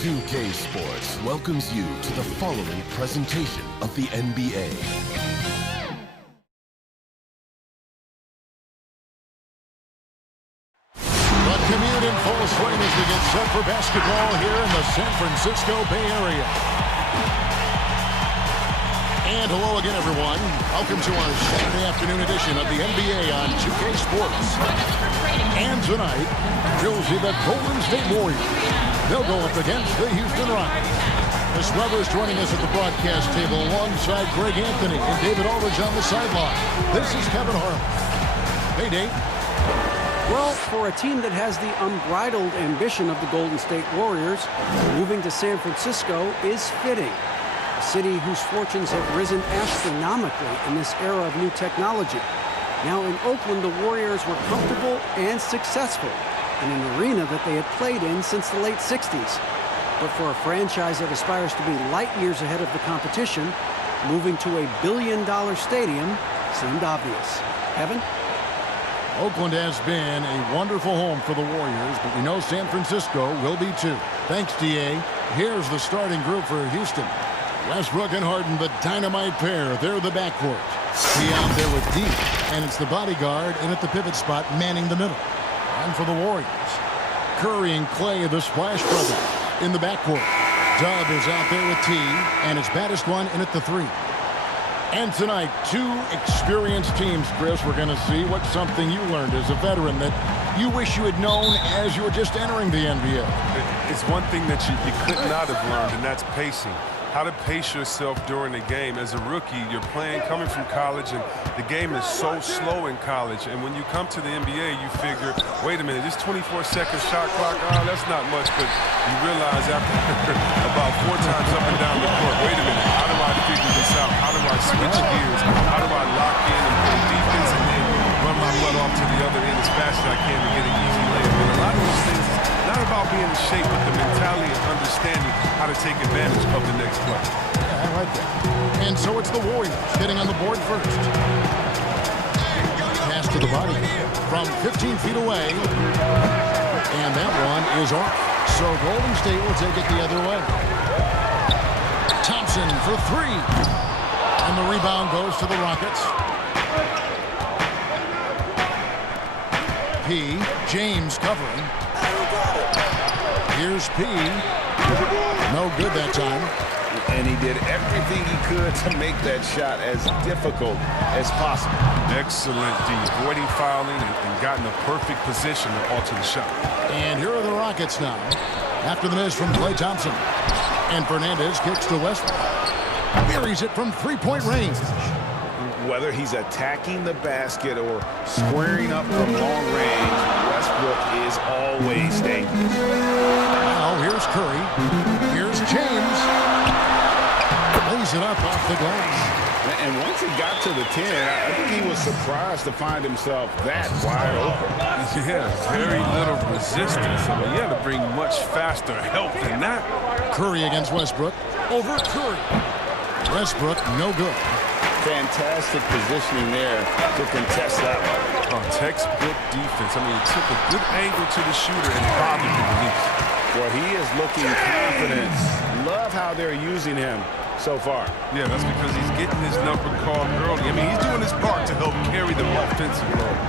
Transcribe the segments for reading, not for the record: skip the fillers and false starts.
2K Sports welcomes you to the following presentation of the NBA. The commute in full swing as we get set for basketball here in the San Francisco Bay Area. And hello again, everyone. Welcome to our Saturday afternoon edition of the NBA on 2K Sports. And tonight, you'll see the Golden State Warriors. They'll go up against the Houston Rockets. Chris Webber's joining us at the broadcast table alongside Greg Anthony and David Aldridge on the sideline. This is Kevin Harden. Hey, Dave. Well, for a team that has the unbridled ambition of the Golden State Warriors, moving to San Francisco is fitting. A city whose fortunes have risen astronomically in this era of new technology. Now in Oakland, the Warriors were comfortable and successful in an arena that they had played in since the late 60s. But for a franchise that aspires to be light years ahead of the competition, moving to a billion-dollar stadium seemed obvious. Kevin? Oakland has been a wonderful home for the Warriors, but we know San Francisco will be too. Thanks, DA. Here's the starting group for Houston. Westbrook and Harden, the dynamite pair. They're the backcourt. He out there with D, and it's the bodyguard in at the pivot spot manning the middle. And for the Warriors, Curry and Klay, the Splash Brothers, in the backcourt. Dub is out there with T, and it's baddest one in at the 3. And tonight, two experienced teams, Chris. We're going to see what's something you learned as a veteran that you wish you had known as you were just entering the NBA. It's one thing that you could not have learned, and that's pacing. How to pace yourself during the game. As a rookie, you're playing, coming from college, and the game is so slow in college. And when you come to the NBA, you figure, wait a minute, this 24-second shot clock, that's not much. But you realize after about 4 times up and down the court, wait a minute, how do I figure this out? How do I switch gears? How do I lock in and play defense and then run my butt off to the other end as fast as I can to get an easy layup? And a lot of those things, not about being in shape, but the mentality of understanding how to take advantage of the next play. Yeah, I like that. And so it's the Warriors getting on the board first. Pass to the body from 15 feet away. And that one is off. So Golden State will take it the other way. Thompson for 3. And the rebound goes to the Rockets. P. James covering. Here's P. No good that time. And he did everything he could to make that shot as difficult as possible. Excellent D. Avoiding fouling and got in the perfect position to alter the shot. And here are the Rockets now. After the miss from Klay Thompson. And Fernandez kicks to Westbrook. Buries it from 3-point range. Whether he's attacking the basket or squaring up from long range, Westbrook is always dangerous. Now here's Curry. Here's James. Lays it up off the glass. And once he got to the 10, I think he was surprised to find himself that wide open. Yeah, very little resistance. I mean, you had to bring much faster help than that. Curry against Westbrook. Over Curry. Westbrook, no good. Fantastic positioning there to contest that one. Textbook defense. I mean, he took a good angle to the shooter and bothered the release. Well, he is looking confident. Love how they're using him so far. Yeah, that's because he's getting his number called early. I mean, he's doing his part to help carry the offensive load.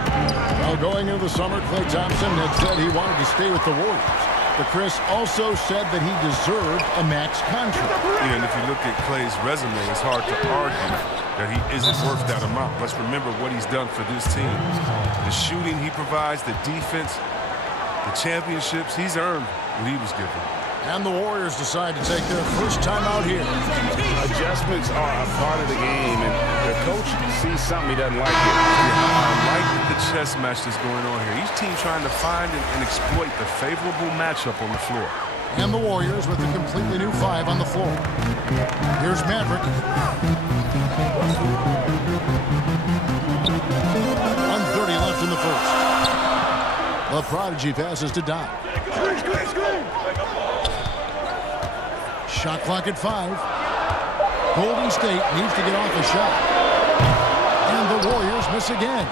Well, going into the summer, Klay Thompson had said he wanted to stay with the Warriors. But Chris also said that he deserved a max contract. Yeah, and if you look at Klay's resume, it's hard to argue that he isn't worth that amount. Let's remember what he's done for this team. The shooting he provides, the defense, the championships, he's earned what he was given. And the Warriors decide to take their first time out here. Adjustments are a part of the game, and their coach sees something he doesn't like here. I like the chess match that's going on here. Each team trying to find and exploit the favorable matchup on the floor. And the Warriors with a completely new 5 on the floor. Here's Maverick. 1:30 left in the first. The prodigy passes to Don. Shot clock at 5. Golden State needs to get off a shot. And the Warriors miss again.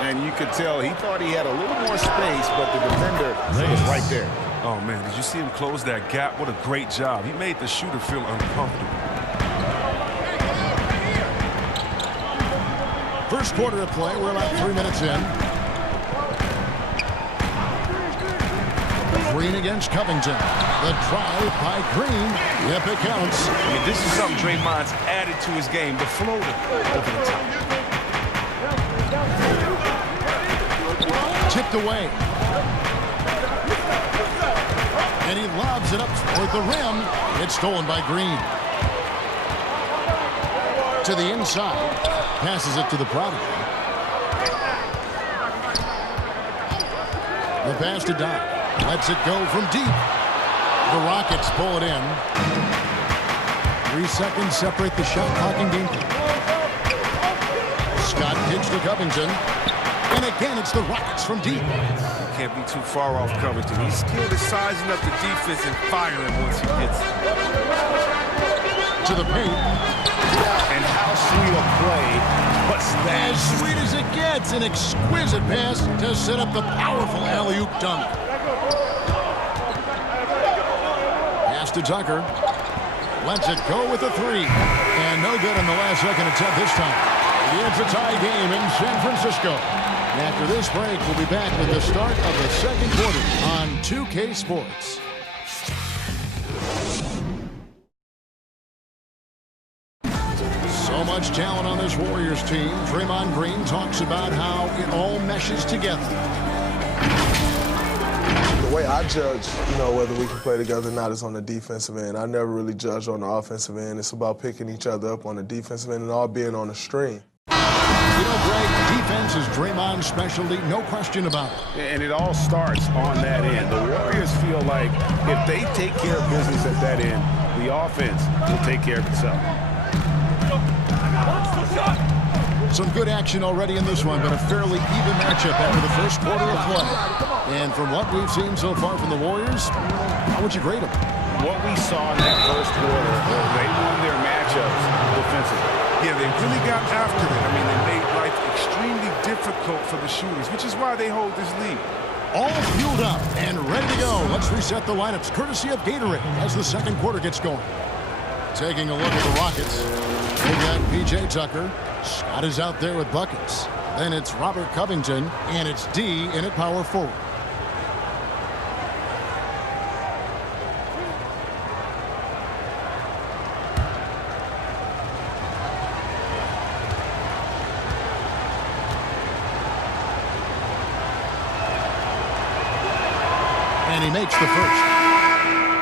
And you could tell he thought he had a little more space, but the defender was right there. Oh, man, did you see him close that gap? What a great job. He made the shooter feel uncomfortable. First quarter of play. We're about 3 minutes in. Green against Covington. The drive by Green. Yep, it counts. I mean, this is something Draymond's added to his game. The floater over the top. Tipped away. And he lobs it up toward the rim. It's stolen by Green. To the inside. Passes it to the prodigy. The pass to Doc. Lets it go from deep. The Rockets pull it in. 3 seconds separate the shot clock and game clock. Scott kicks to Covington. And again, it's the Rockets from deep. Can't be too far off Covington. He's skilled at sizing up the defense and firing once he gets it. To the paint. And how sweet a play was that? As sweet as it gets. An exquisite pass to set up the powerful alley-oop dunk. Pass to Tucker. Lets it go with a 3. And no good in the last second attempt this time. It's a tie game in San Francisco. After this break, we'll be back with the start of the second quarter on 2K Sports. So much talent on this Warriors team. Draymond Green talks about how it all meshes together. The way I judge, whether we can play together or not is on the defensive end. I never really judge on the offensive end. It's about picking each other up on the defensive end and all being on the string. Greg, defense is Draymond's specialty, no question about it. And it all starts on that end. The Warriors feel like if they take care of business at that end, the offense will take care of itself. Some good action already in this one, but a fairly even matchup after the first quarter of play. And from what we've seen so far from the Warriors, how would you grade them? What we saw in that first quarter, they won their matchups defensively. Yeah, they really got after it. I mean, they made life extremely difficult for the shooters, which is why they hold this lead. All fueled up and ready to go. Let's reset the lineups, courtesy of Gatorade, as the second quarter gets going. Taking a look at the Rockets. They got P.J. Tucker. Scott is out there with buckets. Then it's Robert Covington, and it's D in at power forward. And he makes the first.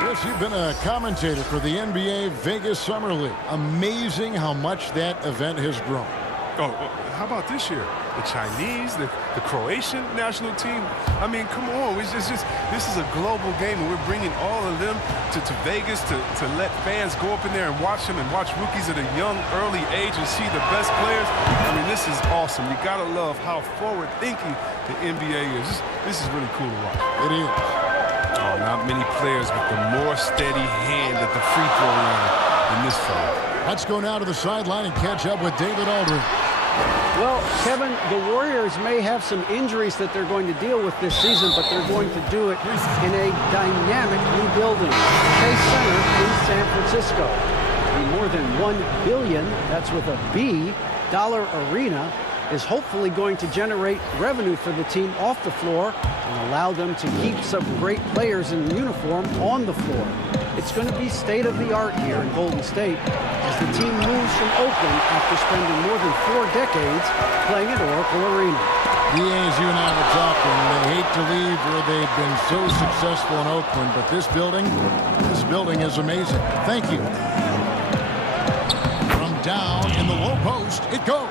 Chris, you've been a commentator for the NBA Vegas Summer League. Amazing how much that event has grown. Oh, how about this year? The Chinese, the Croatian national team. I mean, come on. It's just this is a global game, and we're bringing all of them to Vegas to let fans go up in there and watch them and watch rookies at a young, early age and see the best players. I mean, this is awesome. You got to love how forward-thinking the NBA is. This is really cool to watch. It is. Oh, not many players with the more steady hand at the free throw line in this fight. Let's go now to the sideline and catch up with David Aldridge. Well, Kevin, the Warriors may have some injuries that they're going to deal with this season, but they're going to do it in a dynamic new building, Chase Center in San Francisco. The more than $1 billion, that's with a B, dollar arena is hopefully going to generate revenue for the team off the floor and allow them to keep some great players in uniform on the floor. It's going to be state-of-the-art here in Golden State as the team moves from Oakland after spending more than 4 decades playing at Oracle Arena. As you and I were talking, they hate to leave where they've been so successful in Oakland, but this building is amazing. Thank you. From down in the low post, it goes.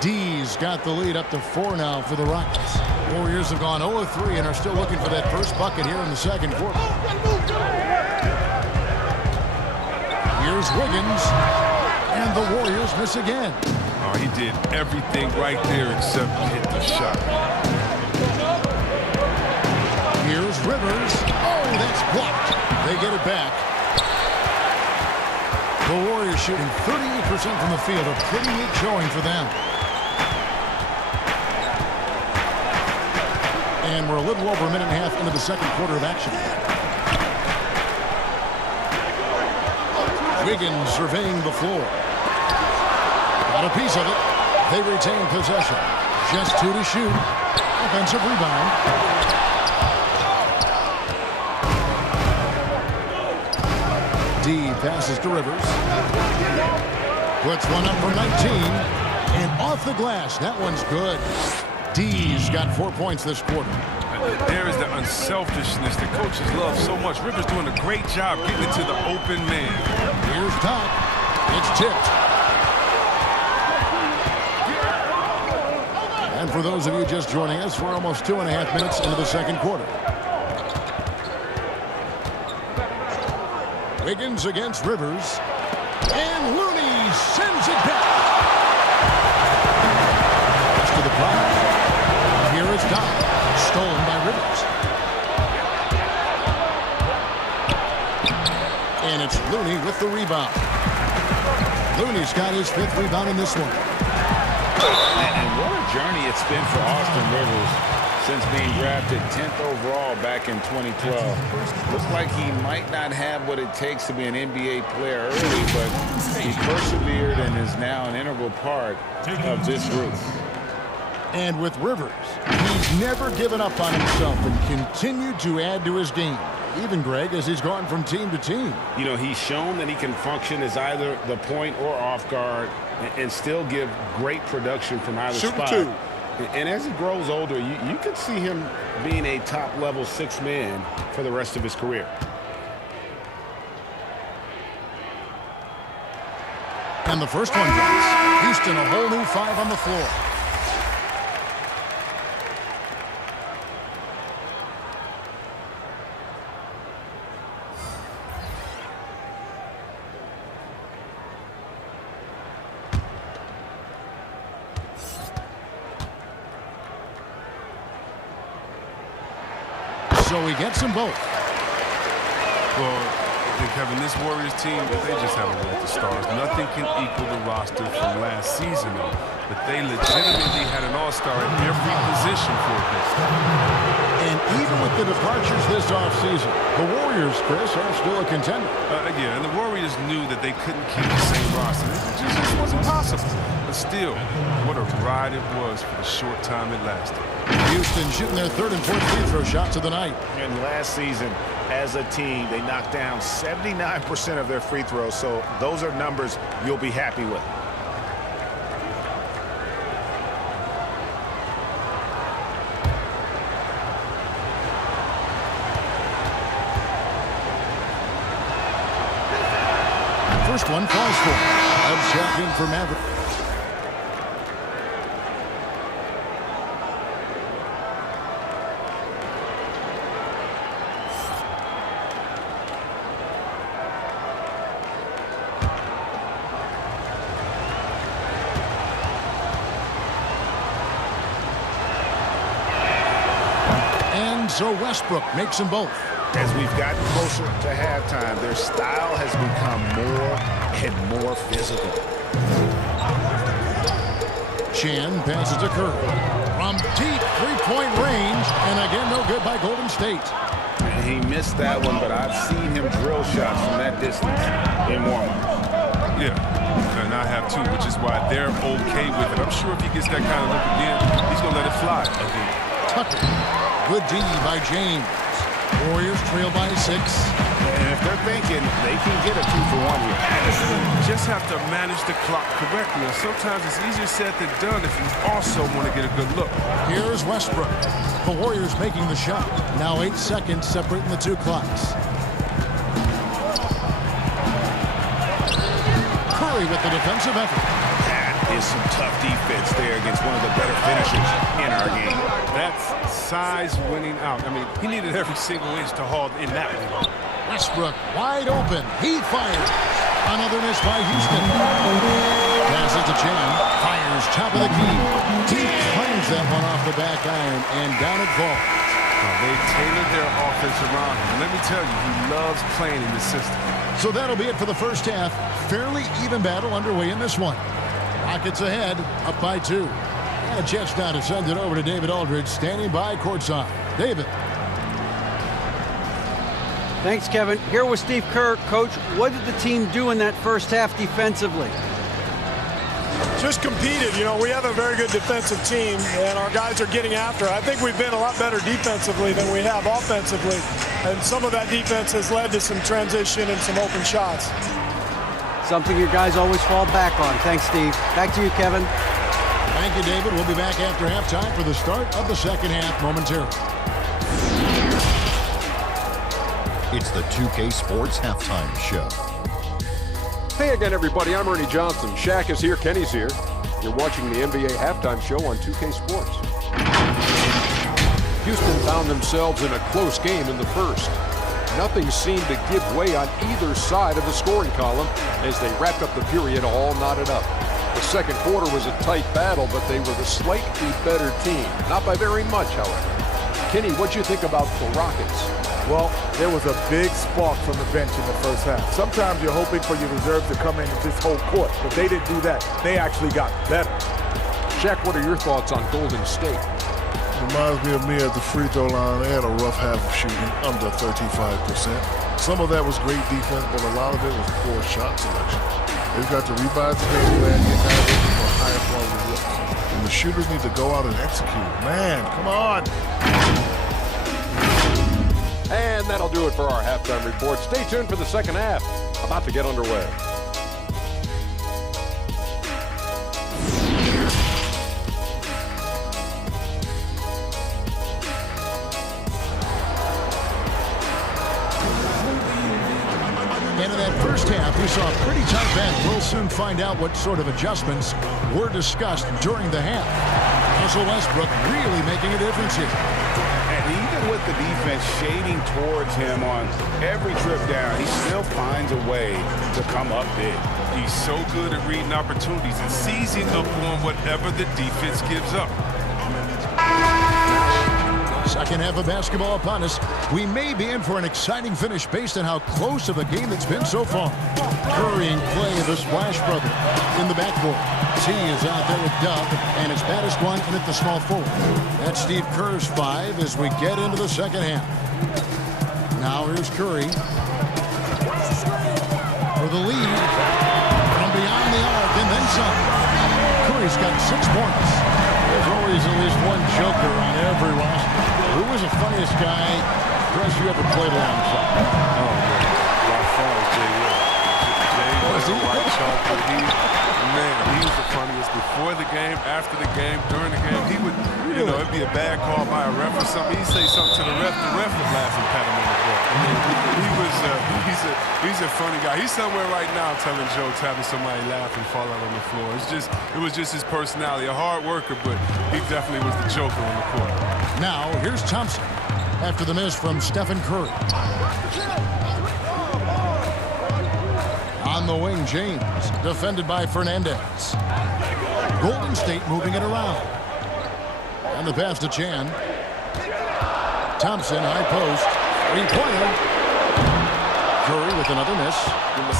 D's got the lead up to 4 now for the Rockets. Warriors have gone 0-3 and are still looking for that first bucket here in the second quarter. Here's Wiggins, and the Warriors miss again. Oh, he did everything right there except hit the shot. Here's Rivers. Oh, that's blocked. They get it back. The Warriors shooting 38% from the field. A pretty neat showing for them. And we're a little over a minute and a half into the second quarter of action. Wiggins surveying the floor. Got a piece of it. They retain possession. Just 2 to shoot. Offensive rebound. D passes to Rivers. Puts one up from 19. And off the glass. That one's good. D's got 4 points this quarter. There is the unselfishness that coaches love so much. Rivers doing a great job getting it to the open man. Here's Doc. It's tipped. And for those of you just joining us, we're almost 2.5 minutes into the second quarter. Wiggins against Rivers. And Looney sends it back. It's to the block. Here is Doc. Stolen by Rivers. And it's Looney with the rebound. Looney's got his 5th rebound in this one. And what a journey it's been for Austin Rivers since being drafted 10th overall back in 2012. Looks like he might not have what it takes to be an NBA player early, but he persevered and is now an integral part of this group. And with Rivers, he's never given up on himself and continued to add to his game. Even, Greg, as he's gone from team to team. You know, he's shown that he can function as either the point or off guard and still give great production from either spot. And as he grows older, you could see him being a top-level 6th man for the rest of his career. And the first one goes. Houston, a whole new 5 on the floor. So he gets them both. Well, I think having this Warriors team, they just have a world of stars. Nothing can equal the roster from last season, though. But they legitimately had an all-star at every position for a bit. And even with the departures this offseason, the Warriors, Chris, are still a contender. Yeah, and the Warriors knew that they couldn't keep the same roster. It just wasn't possible. But still, what a ride it was for the short time it lasted. Houston shooting their 3rd and 4th free throw shots of the night. And last season, as a team, they knocked down 79% of their free throws. So those are numbers you'll be happy with. First one falls for him. Up shot in for Maverick. And so Westbrook makes them both. As we've gotten closer to halftime, their style has become more and more physical. Chan passes to Curry. From deep 3-point range, and again, no good by Golden State. He missed that one, but I've seen him drill shots from that distance in warm-ups. Yeah, and I have too, which is why they're okay with it. I'm sure if he gets that kind of look again, he's going to let it fly again. Tucker. Good D by James. Warriors trail by 6. And if they're thinking they can get a 2-for-1 here. You just have to manage the clock correctly. And sometimes it's easier said than done if you also want to get a good look. Here's Westbrook. The Warriors making the shot. Now 8 seconds separating the 2 clocks. Curry with the defensive effort. That is some tough defense there against one of the better finishers in our game. That's size winning out. I mean, he needed every single inch to haul in that one. Westbrook wide open. He fires. Another miss by Houston. Passes to Chan. Fires top of the key. He claims that one off the back iron, and down it falls. They tailored their offense around him. Let me tell you, he loves playing in the system. So that'll be it for the first half. Fairly even battle underway in this one. Rockets ahead, up by 2. And a chance now to send it over to David Aldridge, standing by courtside. David. Thanks, Kevin. Here with Steve Kerr. Coach, what did the team do in that first half defensively? Just competed. You know, we have a very good defensive team, and our guys are getting after it. I think we've been a lot better defensively than we have offensively, and some of that defense has led to some transition and some open shots. Something your guys always fall back on. Thanks, Steve. Back to you, Kevin. Thank you, David. We'll be back after halftime for the start of the second half momentarily. It's the 2K Sports Halftime Show. Hey again, everybody. I'm Ernie Johnson. Shaq is here. Kenny's here. You're watching the NBA Halftime Show on 2K Sports. Houston found themselves in a close game in the first. Nothing seemed to give way on either side of the scoring column as they wrapped up the period all knotted up. The second quarter was a tight battle, but they were the slightly better team. Not by very much, however. Kenny, what'd you think about the Rockets? Well, there was a big spark from the bench in the first half. Sometimes you're hoping for your reserves to come in and just hold court, but they didn't do that. They actually got better. Shaq, what are your thoughts on Golden State? Reminds me of me at the free throw line. They had a rough half of shooting, under 35%. Some of that was great defense, but a lot of it was poor shot selection. They've got to revise the game plan, get guys looking for higher quality looks. And the shooters need to go out and execute. Man, come on. And that'll do it for our halftime report. Stay tuned for the second half. About to get underway. And in that first half, we saw a pretty tight battle. We'll soon find out what sort of adjustments were discussed during the half. Russell Westbrook really making a difference here. And even with the defense shading towards him on every trip down, he still finds a way to come up big. He's so good at reading opportunities and seizing up on whatever the defense gives up. Second half of basketball upon us. We may be in for an exciting finish based on how close of a game it's been so far. Curry and Klay, the Splash Brothers, in the backcourt. T is out there with Dub, and his baddest one in at the small forward. That's Steve Kerr's 5 as we get into the second half. Now here's Curry for the lead from beyond the arc and then some. Curry's got 6 points. There's always at least one joker on every roster. Who was the funniest guy, Chris, you ever played alongside? Oh, man. By far, J.W. Was a white chocolate. He was the funniest before the game, after the game, during the game. He would, you know, it'd be a bad call by a ref or something. He'd say something to the ref would laugh and pat him on the court. He's a funny guy. He's somewhere right now telling jokes, having somebody laugh and fall out on the floor. It was just his personality. A hard worker, but he definitely was the joker on the court. Now, here's Thompson after the miss from Stephen Curry. On the wing, James, defended by Fernandez. Golden State moving it around. And the pass to Chan. Thompson, high post, 3-pointer. Curry with another miss.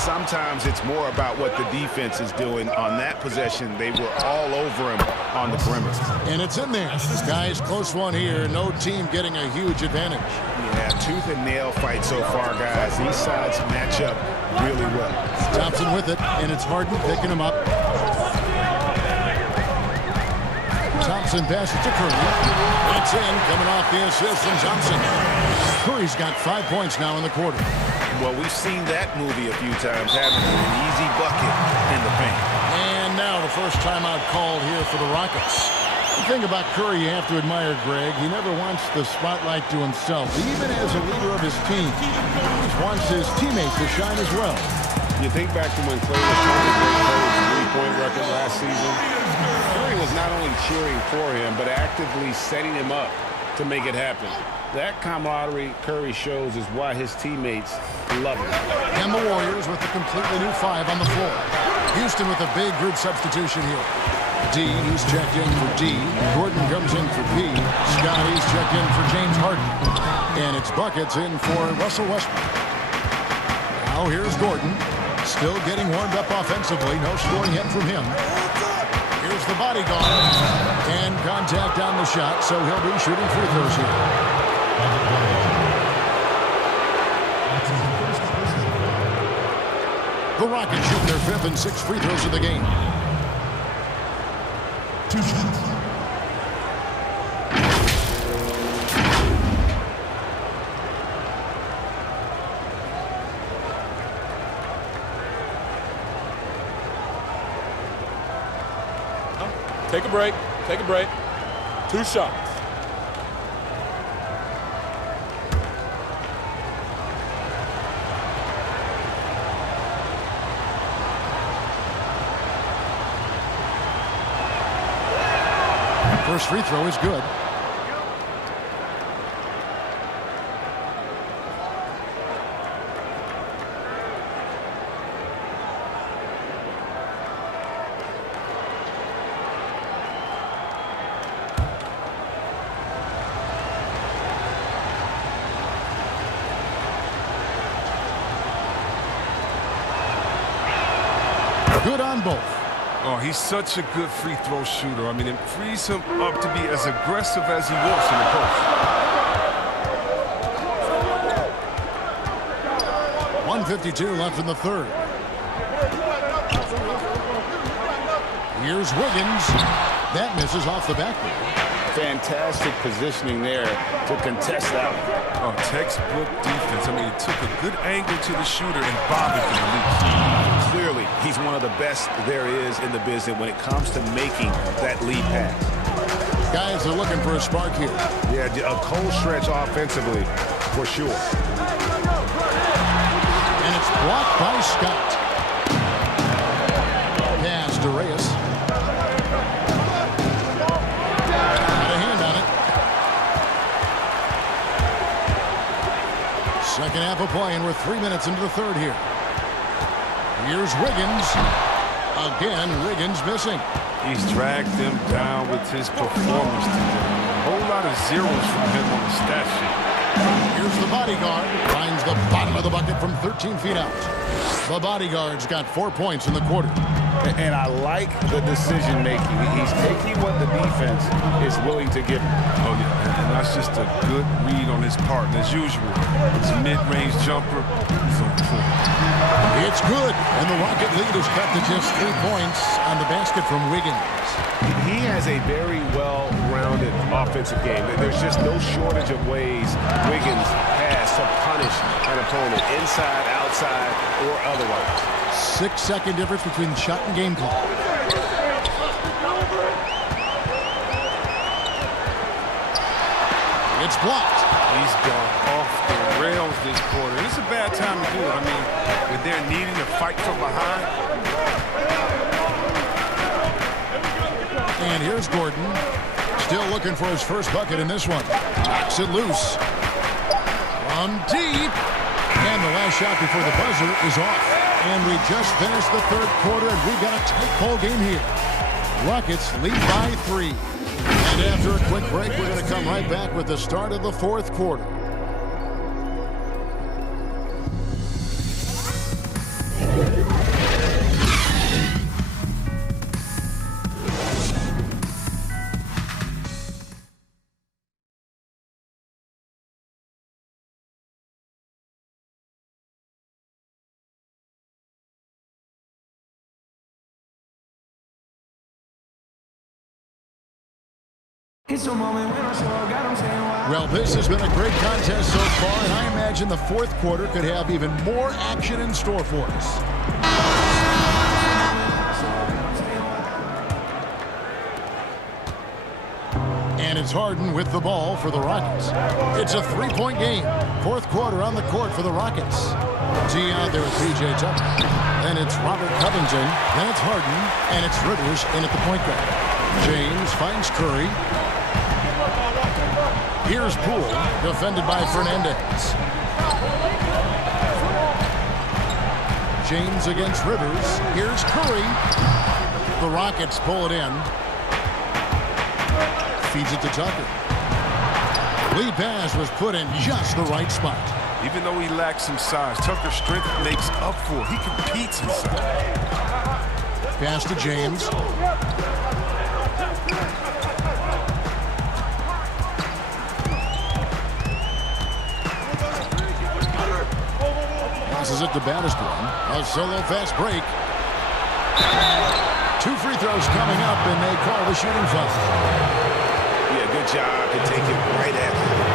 Sometimes it's more about what the defense is doing on that possession. They were all over him on the perimeter. And it's in there. Guys, close one here. No team getting a huge advantage. Yeah, tooth and nail fight so far, guys. These sides match up really well. Thompson with it, and it's Harden picking him up. Thompson passes to Curry. It's in, coming off the assist from Thompson. Curry's got 5 points now in the quarter. Well, we've seen that movie a few times, having an easy bucket in the paint. And now the first timeout called here for the Rockets. The thing about Curry you have to admire, Greg, he never wants the spotlight to himself, even as a leader of his team. He wants his teammates to shine as well. You think back to when Klay was trying to break Curry's three-point record last season. Curry was not only cheering for him, but actively setting him up to make it happen. That camaraderie Curry shows is why his teammates love him. And the Warriors with a completely new 5 on the floor. Houston with a big group substitution here. D, he's checked in for D. Gordon comes in for P. Scotty's checked in for James Harden. And it's buckets in for Russell Westbrook. Now here's Gordon. Still getting warmed up offensively. No scoring yet from him. Here's the bodyguard. And contact on the shot, so he'll be shooting free throws here. The Rockets shoot their 5th and 6th free throws of the game. 2 shots. Take a break. Take a break. 2 shots. First free throw is good. Good on both. Oh, he's such a good free throw shooter. I mean, it frees him up to be as aggressive as he wants in the post. 1:52 left in the third. Here's Wiggins. That misses off the backboard. Fantastic positioning there to contest that one. Oh, textbook defense. I mean, it took a good angle to the shooter and bobbed it for the lead. Clearly, he's one of the best there is in the business when it comes to making that lead pass. Guys are looking for a spark here. Yeah, a cold stretch offensively, for sure. And it's blocked by Scott. Pass to Reyes. Got a hand on it. Second half of play, and we're 3 minutes into the third here. Here's Wiggins. Again, Wiggins missing. He's dragged them down with his performance today. A whole lot of zeros from him on the stat sheet. Here's the bodyguard. Finds the bottom of the bucket from 13 feet out. The bodyguard's got 4 points in the quarter. And I like the decision making. He's taking what the defense is willing to give him. Oh, yeah, and that's just a good read on his part. And as usual, his mid-range jumper is on point. It's good, and the Rocket lead is cut to just 3 points on the basket from Wiggins. He has a very well-rounded offensive game. There's just no shortage of ways Wiggins has to punish an opponent, inside, outside, or otherwise. 6-second difference between shot and game clock. It's blocked. He's gone off the rails this quarter. It's a bad time to do it. I mean, when they're needing to fight from behind. And here's Gordon. Still looking for his first bucket in this one. Knocks it loose. From deep. And the last shot before the buzzer is off. And we just finished the third quarter, and we've got a tight ball game here. Rockets lead by 3. And after a quick break, we're going to come right back with the start of the fourth quarter. Well, this has been a great contest so far, and I imagine the fourth quarter could have even more action in store for us. And it's Harden with the ball for the Rockets. It's a 3-point game. Fourth quarter on the court for the Rockets. T out there with P.J. Tucker. Then it's Robert Covington. Then it's Harden. And it's Rivers in at the point guard. James finds Curry. Here's Poole, defended by Fernandez. James against Rivers. Here's Curry. The Rockets pull it in. Feeds it to Tucker. Lead pass was put in just the right spot. Even though he lacks some size, Tucker's strength makes up for it. He competes inside. Pass to James. Passes it to Bannister. A solo fast break. 2 free throws coming up, and they call the shooting foul. Yeah, good job to take it right at him.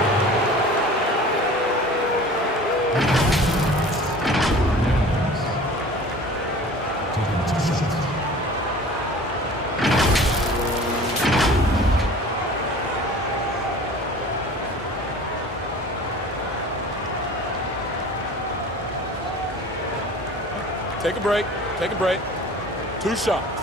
Take a break. Take a break. 2 shots.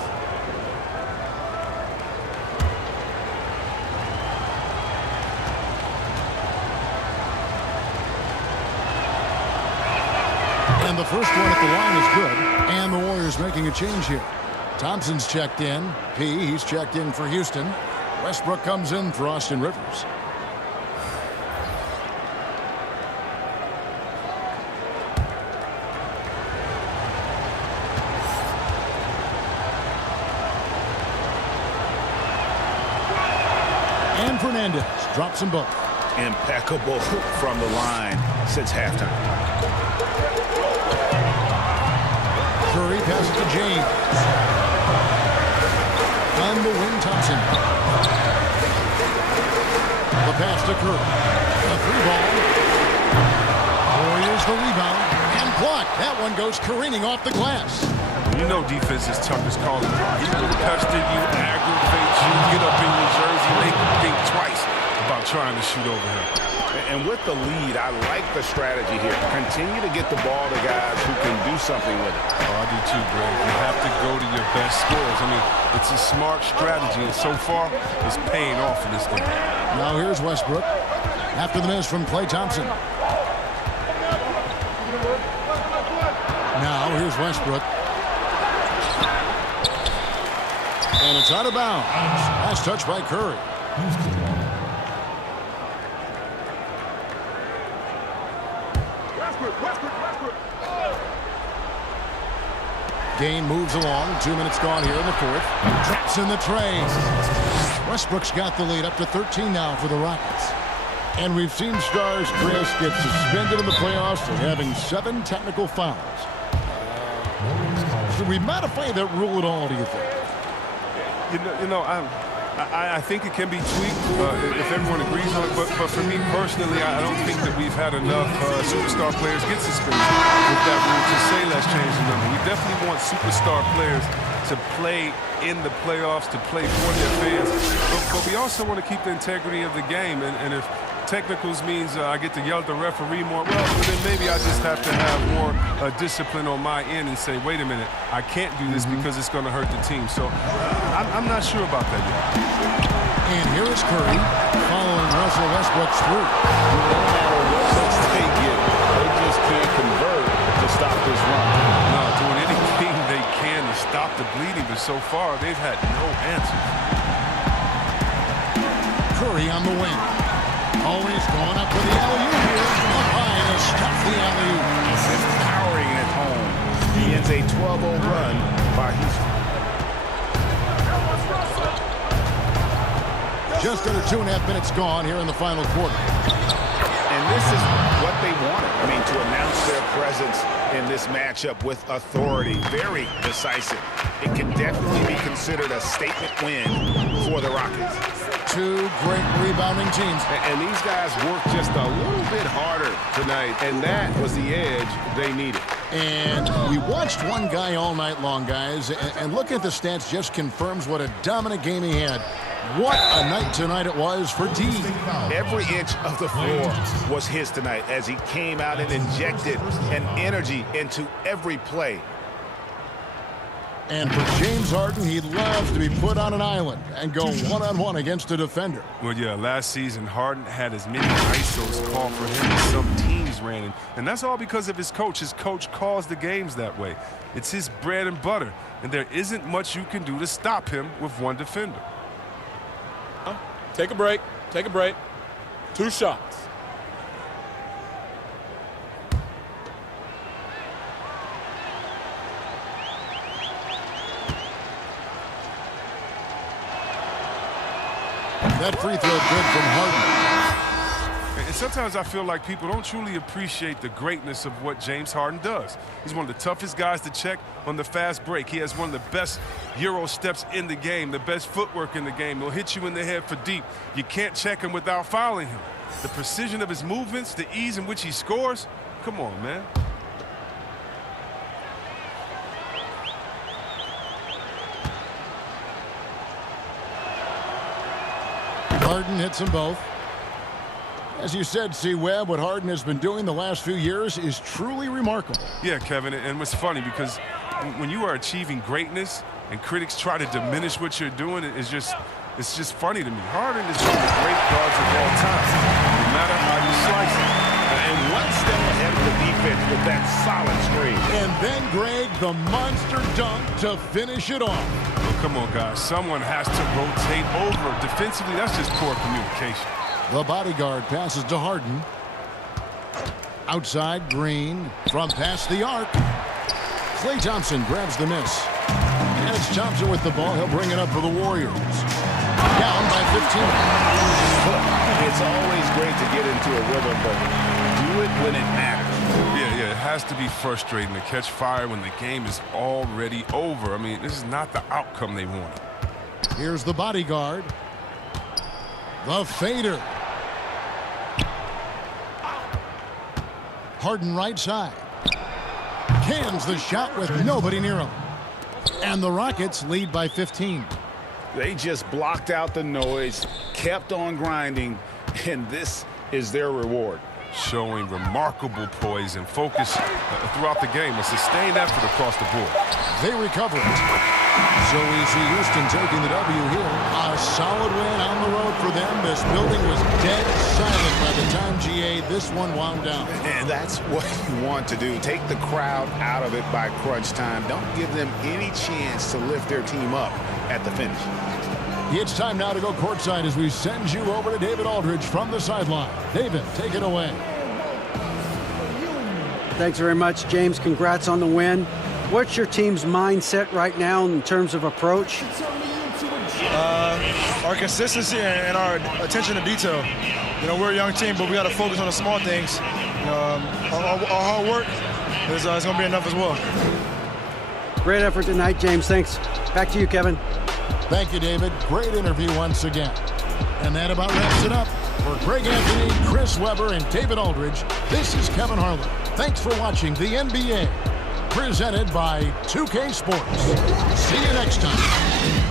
And the first one at the line is good. And the Warriors making a change here. Thompson's checked in. He's checked in for Houston. Westbrook comes in for Austin Rivers. And Fernandez drops them both. Impeccable from the line since halftime. Curry passes to James. On the wing, Thompson. The pass to Curry. A 3-ball. Warriors the rebound. And blocked. That one goes careening off the glass. You know defense is tough as calling. He will pester you, aggravate you, get up in your jersey, make you think twice about trying to shoot over him. And with the lead, I like the strategy here. Continue to get the ball to guys who can do something with it. Oh, I do too, Greg. You have to go to your best scorers. I mean, it's a smart strategy, and so far, it's paying off in this game. Now here's Westbrook. After the miss from Klay Thompson. Now here's Westbrook. And it's out of bounds. Last touch by Curry. Gain moves along. 2 minutes gone here in the fourth. Traps in the tray. Westbrook's got the lead up to 13 now for the Rockets. And we've seen stars, Chris, get suspended in the playoffs for having 7 technical fouls. Should we modify that rule at all, do you think? I think it can be tweaked if everyone agrees on it. But for me personally, I don't think that we've had enough superstar players get suspended with that rule to say let's change the number. We definitely want superstar players to play in the playoffs, to play for their fans. But we also want to keep the integrity of the game. And if technicals means I get to yell at the referee more, well, then maybe I just have to have more discipline on my end and say, wait a minute, I can't do this because it's going to hurt the team. So I'm not sure about that yet. And here is Curry following Russell Westbrook's through. No matter what shots they get, they just can't convert to stop this run. No, doing anything they can to stop the bleeding, but so far they've had no answers. Curry on the wing. Always going up with the alley-oop here. Up high and stuff the alley-oop. He's powering it home. He ends a 12-0 run by Houston. Just under 2.5 minutes gone here in the final quarter. And this is what they wanted. I mean, to announce their presence in this matchup with authority. Very decisive. It can definitely be considered a statement win for the Rockets. 2 great rebounding teams. And these guys worked just a little bit harder tonight, and that was the edge they needed. And we watched one guy all night long, guys, and looking at the stats just confirms what a dominant game he had. What a night tonight it was for D. Every inch of the floor was his tonight as he came out and injected an energy into every play. And for James Harden, he loves to be put on an island and go one-on-one against a defender. Well, yeah, last season, Harden had as many ISOs called for him as some teams ran in. And that's all because of his coach. His coach calls the games that way. It's his bread and butter. And there isn't much you can do to stop him with one defender. Take a break. Take a break. 2 shots. That free throw good from Harden. sometimes I feel like people don't truly appreciate the greatness of what James Harden does. He's one of the toughest guys to check on the fast break. He has one of the best Euro steps in the game, the best footwork in the game. He'll hit you in the head for deep. You can't check him without fouling him. The precision of his movements, the ease in which he scores. Come on, man. Harden hits them both. As you said, C-Webb, what Harden has been doing the last few years is truly remarkable. Yeah, Kevin, and it's funny because when you are achieving greatness and critics try to diminish what you're doing, it's just funny to me. Harden is one of the great guards of all time, no matter how you slice it. And one step ahead of the defense with that solid screen. And then, Greg, the monster dunk to finish it off. Oh, come on, guys. Someone has to rotate over. Defensively, that's just poor communication. The bodyguard passes to Harden. Outside, Green from past the arc. Klay Thompson grabs the miss. And it's Thompson with the ball. He'll bring it up for the Warriors. Down by 15. It's always great to get into a rhythm, but do it when it matters. Yeah, it has to be frustrating to catch fire when the game is already over. I mean, this is not the outcome they wanted. Here's the bodyguard. The fader. Harden right side. Cans the shot with nobody near him. And the Rockets lead by 15. They just blocked out the noise, kept on grinding, and this is their reward. Showing remarkable poise and focus throughout the game. A sustained effort across the board. They recover it. So we see Houston taking the W here. A solid win on the road for them. This building was dead silent by the time, GA, this one wound down. And that's what you want to do. Take the crowd out of it by crunch time. Don't give them any chance to lift their team up at the finish. It's time now to go courtside as we send you over to David Aldridge from the sideline. David, take it away. Thanks very much, James. Congrats on the win. What's your team's mindset right now in terms of approach? Our consistency and our attention to detail. You know, we're a young team, but we got to focus on the small things. Our hard work is going to be enough as well. Great effort tonight, James. Thanks. Back to you, Kevin. Thank you, David. Great interview once again. And that about wraps it up. For Greg Anthony, Chris Webber, and David Aldridge, this is Kevin Harlan. Thanks for watching the NBA, presented by 2K Sports. See you next time.